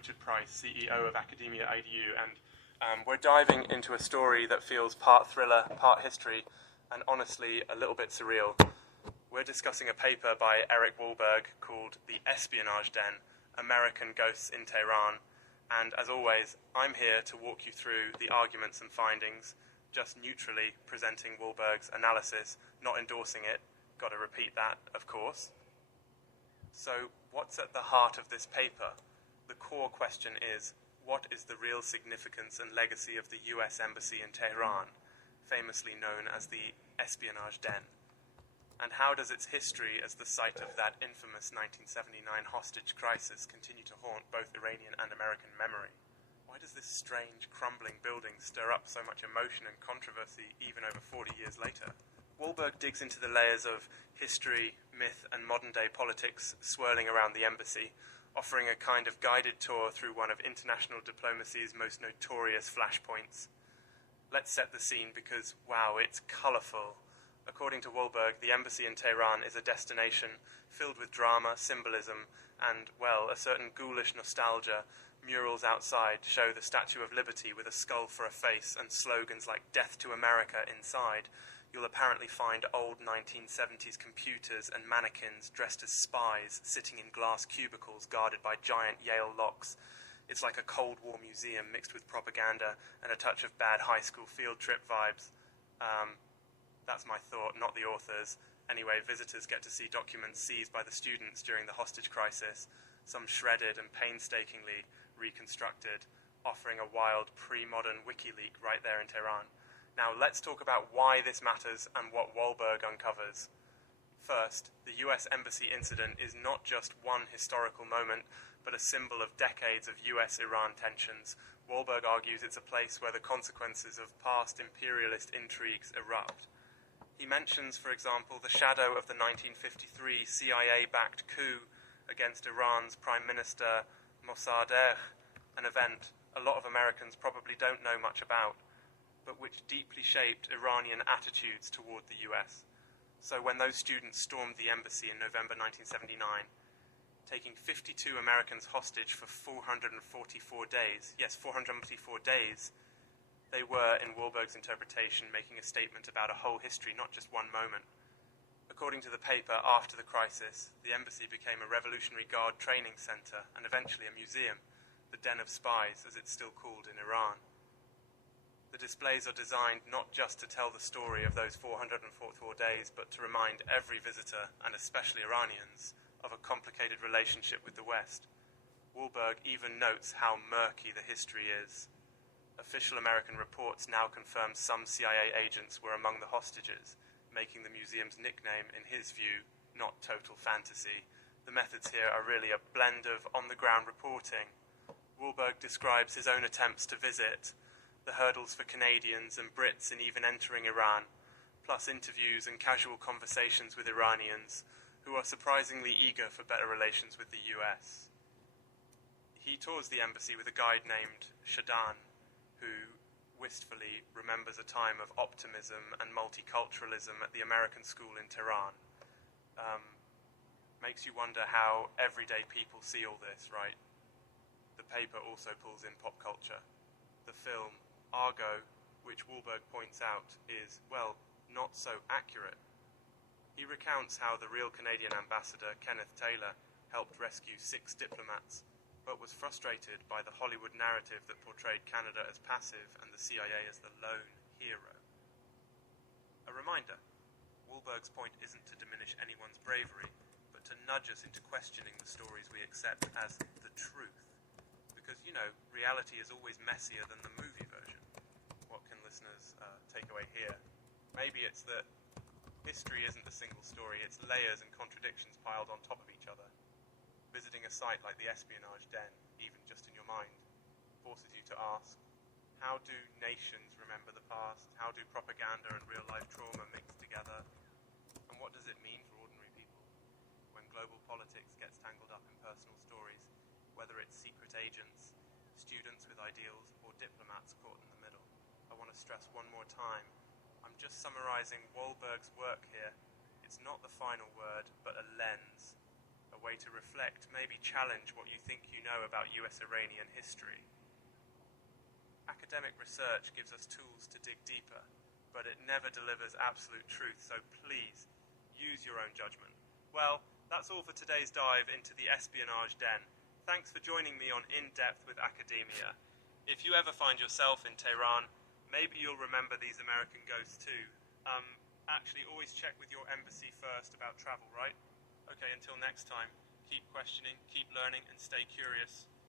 Richard Price, CEO of Academia IDU, and we're diving into a story that feels part thriller, part history, and honestly a little bit surreal. We're discussing a paper by Eric Wahlberg called The Espionage Den, American Ghosts in Tehran, and as always, I'm here to walk you through the arguments and findings, just neutrally presenting Wahlberg's analysis, not endorsing it. Got to repeat that, of course. So, what's at the heart of this paper? The core question is, what is the real significance and legacy of the US Embassy in Tehran, famously known as the Espionage Den? And how does its history as the site of that infamous 1979 hostage crisis continue to haunt both Iranian and American memory? Why does this strange, crumbling building stir up so much emotion and controversy even over 40 years later? Wahlberg digs into the layers of history, myth, and modern-day politics swirling around the embassy, offering a kind of guided tour through one of international diplomacy's most notorious flashpoints. Let's set the scene because, wow, it's colourful. According to Wahlberg, the embassy in Tehran is a destination filled with drama, symbolism, and, well, a certain ghoulish nostalgia. Murals outside show the Statue of Liberty with a skull for a face and slogans like "Death to America" inside. You'll apparently find old 1970s computers and mannequins dressed as spies sitting in glass cubicles guarded by giant Yale locks. It's like a Cold War museum mixed with propaganda and a touch of bad high school field trip vibes. That's my thought, not the author's. Anyway, visitors get to see documents seized by the students during the hostage crisis, some shredded and painstakingly reconstructed, offering a wild pre-modern WikiLeaks right there in Tehran. Now, let's talk about why this matters and what Wahlberg uncovers. First, the US Embassy incident is not just one historical moment, but a symbol of decades of US-Iran tensions. Wahlberg argues it's a place where the consequences of past imperialist intrigues erupt. He mentions, for example, the shadow of the 1953 CIA-backed coup against Iran's Prime Minister Mossadegh, an event a lot of Americans probably don't know much about, but which deeply shaped Iranian attitudes toward the US. So when those students stormed the embassy in November 1979, taking 52 Americans hostage for 444 days, yes, 444 days, they were, in Wahlberg's interpretation, making a statement about a whole history, not just one moment. According to the paper, after the crisis, the embassy became a Revolutionary Guard training center and eventually a museum, the Den of Spies, as it's still called in Iran. The displays are designed not just to tell the story of those 444 days, but to remind every visitor, and especially Iranians, of a complicated relationship with the West. Wahlberg even notes how murky the history is. Official American reports now confirm some CIA agents were among the hostages, making the museum's nickname, in his view, not total fantasy. The methods here are really a blend of on-the-ground reporting. Wahlberg describes his own attempts to visit, the hurdles for Canadians and Brits in even entering Iran, plus interviews and casual conversations with Iranians, who are surprisingly eager for better relations with the US. He tours the embassy with a guide named Shadan, who wistfully remembers a time of optimism and multiculturalism at the American school in Tehran. Makes you wonder how everyday people see all this, right? The paper also pulls in pop culture. The film Argo, which Wahlberg points out, is, well, not so accurate. He recounts how the real Canadian ambassador, Kenneth Taylor, helped rescue 6 diplomats, but was frustrated by the Hollywood narrative that portrayed Canada as passive and the CIA as the lone hero. A reminder, Wahlberg's point isn't to diminish anyone's bravery, but to nudge us into questioning the stories we accept as the truth. Because, you know, reality is always messier than the movie version. What can listeners take away here? Maybe it's that history isn't a single story, it's layers and contradictions piled on top of each other. Visiting a site like the Espionage Den, even just in your mind, forces you to ask, how do nations remember the past? How do propaganda and real-life trauma mix together? And what does it mean for ordinary people when global politics gets tangled up in personal stories, whether it's secret agents, students with ideals, or diplomats caught in the middle? I want to stress one more time, I'm just summarizing Wahlberg's work here. It's not the final word, but a lens. A a way to reflect, maybe challenge what you think you know about US-Iranian history. Academic research gives us tools to dig deeper, but it never delivers absolute truth, so please, use your own judgment. Well, that's all for today's dive into the Espionage Den. Thanks for joining me on In Depth with Academia. If you ever find yourself in Tehran, maybe you'll remember these American ghosts too. Actually, always check with your embassy first about travel, right? Okay, until next time, keep questioning, keep learning, and stay curious.